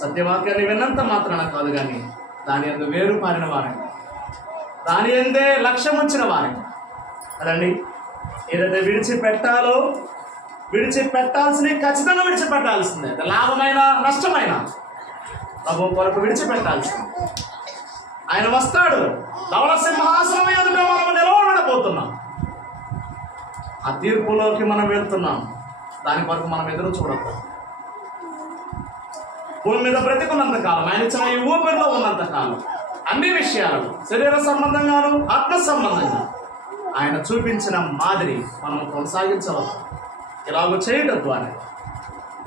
సత్యవాక్యాన్ని విన్నంత మాత్రాన కాదు, కానీ దాని యందు వేరు పారిన వారండి, దాని యందే లక్ష్యం ఉంచిన వారండి కదండి. ఏదైతే విడిచిపెట్టాలో విడిచిపెట్టాల్సింది ఖచ్చితంగా విడిచిపెట్టాల్సిందే. లాభమైన నష్టమైన ప్రభు కొరకు విడిచిపెట్టాల్సింది. ఆయన వస్తాడు, ధవళ సింహాసనం ఎదుట మనం నిలవబడబోతున్నాం. ఆ తీర్పులోకి మనం వెళ్తున్నాం. దాని కొరకు మనం ఎదురు చూడకూడదు. భూమి మీద బ్రతికున్నంత కాలం, ఆయన ఇచ్చిన ఈ ఊపిరిలో ఉన్నంత కాలం అన్ని విషయాలను శరీర సంబంధంగాను ఆత్మ సంబంధంగా ఆయన చూపించిన మాదిరి మనం కొనసాగించవచ్చు. ఇలాగ చేయటం ద్వారా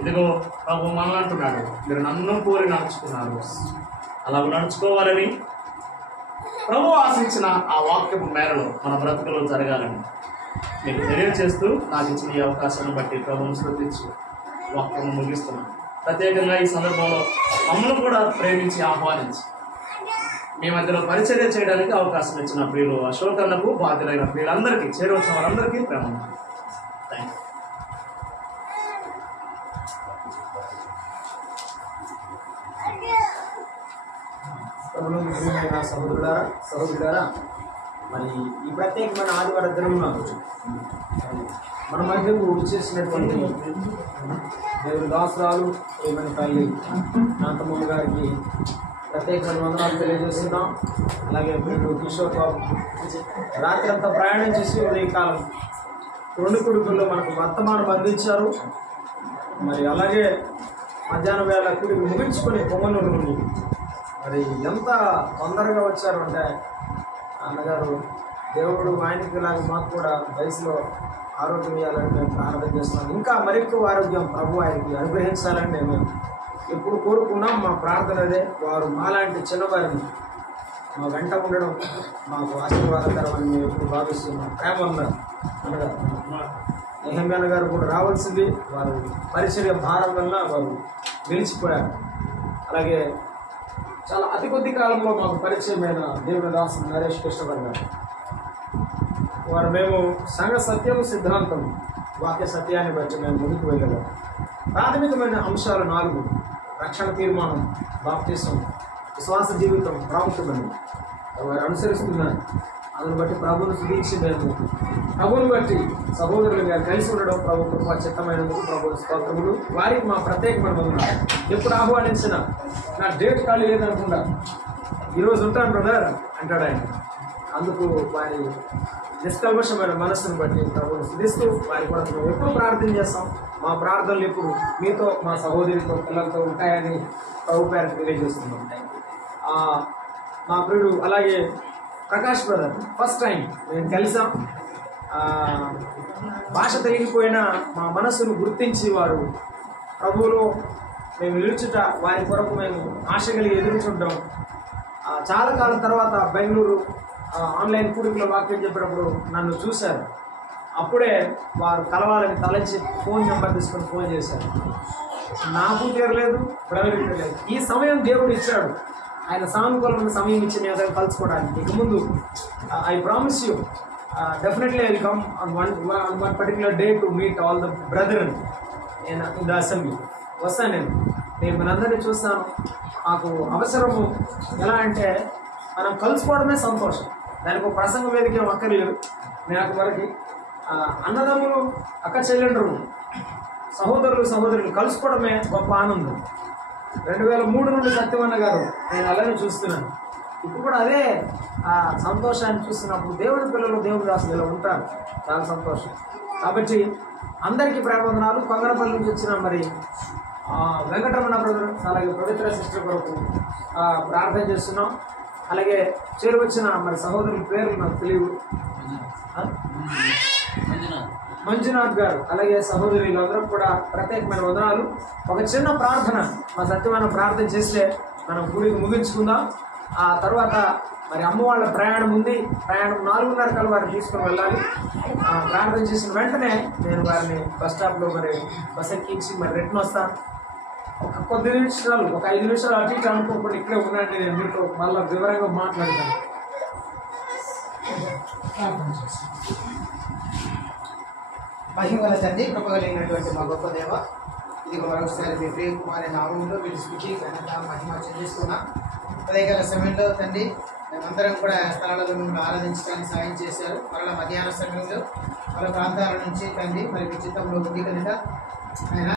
ఇదిగో ప్రభు మనల్ని అంటున్నాడు, మీరు నన్ను కోరి నడుచుకున్నారు, అలాగ నడుచుకోవాలని ప్రభు ఆశించిన ఆ వాక్యపు మేరలో మన బ్రతుకులో జరగాలని మీకు తెలియజేస్తూ నాకు ఇచ్చిన ఈ అవకాశాన్ని బట్టి ప్రభువును స్తుతించి వాక్యము ముగిస్తున్నాను. ప్రత్యేకంగా ఈ సందర్భంలో మమ్మల్ని కూడా ప్రేమించి ఆహ్వానించి మీ మధ్యలో పరిచర్య చేయడానికి అవకాశం ఇచ్చిన ప్రియులు అశోకన్నకు, బాధ్యులైన ప్రియులందరికీ, చేరవచ్చిన వారందరికీ ప్రేమ. Thank you. సహోదరులారా, మరి ఈ ప్రత్యేకమైన ఆదివార దినమున మన మధ్యకు చేసినటువంటి దేవుని దాసురాలు ప్రియమైన తల్లి నాతమ్మ గారికి ప్రత్యేకమైన వందనాలు తెలియజేస్తున్నాం. అలాగే మీరు కిషోర్ బాబు రాత్రి అంతా ప్రయాణం చేసి ఉదయకాలం 2 కుడుకుల్లో మనకు వర్తమానం అందించారు. మరి అలాగే మధ్యాహ్నం వేళ కుడికి ముగించుకొని పొంగనూరు నుండి మరి ఎంత తొందరగా వచ్చారు అంటే అన్నగారు, దేవుడు ఆయనకి లాగా మాకు కూడా వయసులో ఆరోగ్యం ఇవ్వాలని మేము ప్రార్థన చేస్తున్నాం. ఇంకా మరెక్కువ ఆరోగ్యం ప్రభు ఆయనకి అనుగ్రహించాలని మేము ఎప్పుడు కోరుకున్నాం. మా ప్రార్థన అదే. వారు మాలాంటి చిన్నవారిని మా వెంట ఉండడం మాకు ఆశీర్వాదకరమని మేము ఎప్పుడు భావిస్తున్నాం. ప్రేమ ఉన్నారు అనగా నెహమ్యా గారు కూడా రావాల్సింది, వారు పరిచర్య భారం వల్ల వారు నిలిచిపోయారు. అలాగే చాలా అతి కొద్ది కాలంలో మాకు పరిచయమైన దేవుని దాసు నరేష్ కృష్ణ గారు, వారు మేము సంఘ సత్యము సిద్ధాంతం వాక్య సత్యాన్ని బట్టి మేము ముందుకు వెళ్ళగలం. ప్రాథమికమైన అంశాలు 4: రక్షణ తీర్మానం, బాప్తిసం, విశ్వాస జీవితం ప్రాముఖ్యమైనది. వారు అనుసరిస్తున్నారు. అందుని బట్టి ప్రభువును స్తుతించి మేము ప్రభువుని బట్టి సహోదరులుగా కలిసి ఉండడం ప్రభు కృప చిత్తమైనందుకు ప్రభు స్తోత్రములు. వారికి మా ప్రత్యేకమైన వందనాలు. ఎప్పుడు ఆహ్వానించిన నా డేట్ ఖాళీ లేదనుకుండా ఈరోజు ఉంటాను బ్రదర్ అంటాడు ఆయన. అందుకు వారి నిష్కల్మషమైన మనస్సును బట్టి ప్రభువును స్తుతిస్తూ వారి కొరకు మేము ఎప్పుడు ప్రార్థన చేస్తాం. మా ప్రార్థనలు ఎప్పుడు మీతో, మా సహోదరితో, పిల్లలతో ఉంటాయని ప్రభు పేరు తెలియజేస్తున్నాం. మా ప్రియుడు అలాగే ప్రకాష్ బ్రదర్ ఫస్ట్ టైం మేము కలిసాం. భాష తెలియకపోయినా మా మనస్సును గుర్తించి వారు ప్రభువులో మేము నిలుచుట, వారి కొరకు మేము ఆశ కలిగి ఎదురుచుంటాం. చాలా కాలం తర్వాత బెంగళూరు ఆన్లైన్ కూడికలో వాక్యం చెప్పినప్పుడు నన్ను చూశారు. అప్పుడే వారు కలవాలని తలంచి ఫోన్ నెంబర్ తీసుకొని ఫోన్ చేశారు. నాకు తీరలేదు, బ్రదర్కి తీరలేదు. ఈ సమయం దేవుడు ఇచ్చాడు. ఆయన సానుకూలమైన సమయం ఇచ్చి మేము దగ్గర కలుసుకోవడానికి. ఇక ముందు I promise you definitely I come on one particular day to meet all the brother in the assembly. వస్తాను నేను మనందరినీ చూస్తాను. మాకు అవసరము ఎలా అంటే మనం కలుసుకోవడమే సంతోషం. దానికి ఒక ప్రసంగ వేదిక ఏం అక్కర్లేదు. నాకు వరకు అన్నదమ్ములు, అక్క చెల్లెండ్రులు, సహోదరులు కలుసుకోవడమే గొప్ప ఆనందం. 2003 నుండి సత్యవన్న గారు నేను అలానే చూస్తున్నాను. ఇప్పుడు కూడా అదే సంతోషాన్ని చూస్తున్నప్పుడు దేవుని పిల్లలు, దేవుని దాసులు ఇలా ఉంటారు. చాలా సంతోషం. కాబట్టి అందరికీ ప్రేమవందనాలు. కొంగరపల్లి నుంచి వచ్చిన మరి వెంకటరమణ బ్రదర్, అలాగే పవిత్ర సిస్టర్ కొరకు ప్రార్థన చేస్తున్నాం. అలాగే చేరువచ్చిన మరి సహోదరుల పేర్లు నాకు తెలియదు. మంజునాథ్ గారు, అలాగే సహోదరులందరూ కూడా ప్రత్యేకమైన వందనాలు. ఒక చిన్న ప్రార్థన, మా సత్యమైన ప్రార్థన చేస్తే మనం గుడికి ముగించుకుందాం. ఆ తర్వాత మరి అమ్మ వాళ్ళ ప్రయాణం ఉంది. ప్రయాణం 4:30 కల్లా వారిని తీసుకొని వెళ్ళాలి. ప్రార్థన చేసిన వెంటనే నేను వారిని బస్ స్టాప్లో మరి బస్ ఎక్కించి మరి రిటర్న్ వస్తాను. ఒక కొద్ది నిమిషాలు, ఒక 5 నిమిషాలు అటు ఇటు అనుకోకుండా ఇక్కడే ఉన్నాండి. నేను మీతో మళ్ళీ వివరంగా మాట్లాడతాను. మహిమగల తండ్రి, కృపగలిగినటువంటి మా గొప్ప దేవ, ఇది మరొకసారి మీ ప్రియ కుమారి నామంలో మీరు స్తుతి, ఘనత, మహిమ చెల్లిస్తున్నా. ఉదయకాల సమయంలో తండ్రి మేమందరం కూడా స్థలాలలో మిమ్మల్ని ఆరాధించడానికి సాయం చేశారు. మరలా మధ్యాహ్న సమయంలో పలు ప్రాంతాల నుంచి తండ్రి మరి మీ చిత్తంలో ఉంది కనుక ఆయన